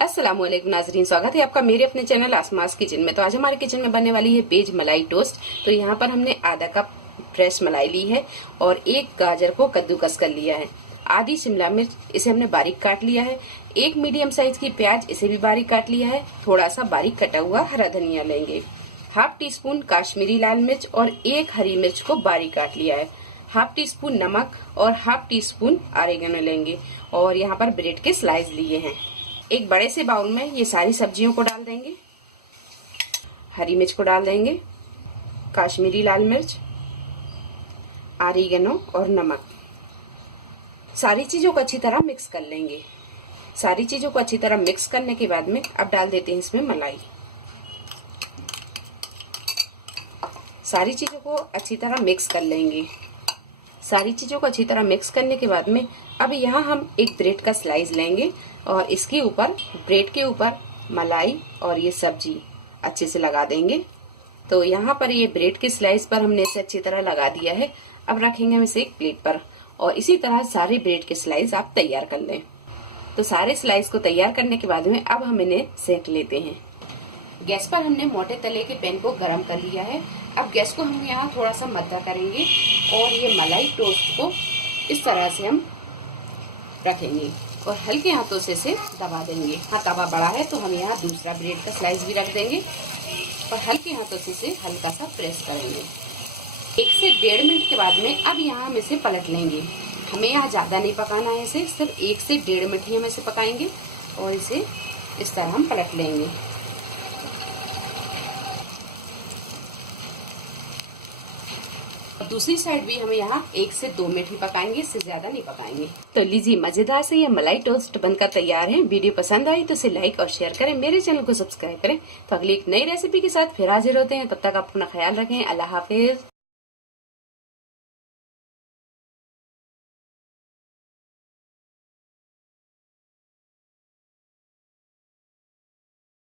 अस्सलामुअलैकुम नाजरीन, स्वागत है आपका मेरे अपने चैनल आसमास किचन में। तो आज हमारे किचन में बनने वाली है वेज मलाई टोस्ट। तो यहाँ पर हमने आधा कप फ्रेश मलाई ली है और एक गाजर को कद्दूकस कर लिया है। आधी शिमला मिर्च, इसे हमने बारीक काट लिया है। एक मीडियम साइज की प्याज, इसे भी बारीक काट लिया है। थोड़ा सा बारीक कटा हुआ हरा धनिया लेंगे। हाफ टी स्पून काश्मीरी लाल मिर्च और एक हरी मिर्च को बारीक काट लिया है। हाफ टी स्पून नमक और हाफ टी स्पून ऑरिगेनो लेंगे और यहाँ पर ब्रेड के स्लाइस लिए हैं। एक बड़े से बाउल में ये सारी सब्जियों को डाल देंगे। हरी मिर्च को डाल देंगे, काश्मीरी लाल मिर्च, ऑरिगेनो और नमक। सारी चीजों को अच्छी तरह मिक्स कर लेंगे। सारी चीजों को अच्छी तरह मिक्स करने के बाद में अब डाल देते हैं इसमें मलाई। सारी चीजों को अच्छी तरह मिक्स कर लेंगे। सारी चीजों को अच्छी तरह मिक्स करने के बाद में अब यहाँ हम एक ब्रेड का स्लाइस लेंगे और इसके ऊपर, ब्रेड के ऊपर मलाई और ये सब्जी अच्छे से लगा देंगे। तो यहाँ पर ये ब्रेड के स्लाइस पर हमने इसे अच्छी तरह लगा दिया है। अब रखेंगे हम इसे एक प्लेट पर और इसी तरह सारे ब्रेड के स्लाइस आप तैयार कर लें। तो सारे स्लाइस को तैयार करने के बाद में अब हम इन्हें सेक लेते हैं। गैस पर हमने मोटे तले के पैन को गरम कर लिया है। अब गैस को हम यहाँ थोड़ा सा मद्दा करेंगे और ये मलाई टोस्ट को इस तरह से हम रखेंगे और हल्के हाथों से इसे दबा देंगे। हाँ, तवा बड़ा है तो हम यहाँ दूसरा ब्रेड का स्लाइस भी रख देंगे और हल्के हाथों से इसे हल्का सा प्रेस करेंगे। 1 से 1.5 मिनट के बाद में अब यहाँ हम इसे पलट लेंगे। हमें यहाँ ज़्यादा नहीं पकाना है इसे, सिर्फ 1 से 1.5 मिनट ही हम इसे पकाएंगे और इसे इस तरह हम पलट लेंगे। दूसरी साइड भी हमें यहाँ 1 से 2 मिनट ही पकाएंगे, इससे ज्यादा नहीं पकाएंगे। तो लीजिए, मजेदार से ये मलाई टोस्ट बनकर तैयार है। वीडियो पसंद आई तो इसे लाइक और शेयर करें, मेरे चैनल को सब्सक्राइब करें। तो अगली एक नई रेसिपी के साथ फिर हाजिर होते हैं। तब तक आप अपना ख्याल रखें। अल्लाह हाफिज।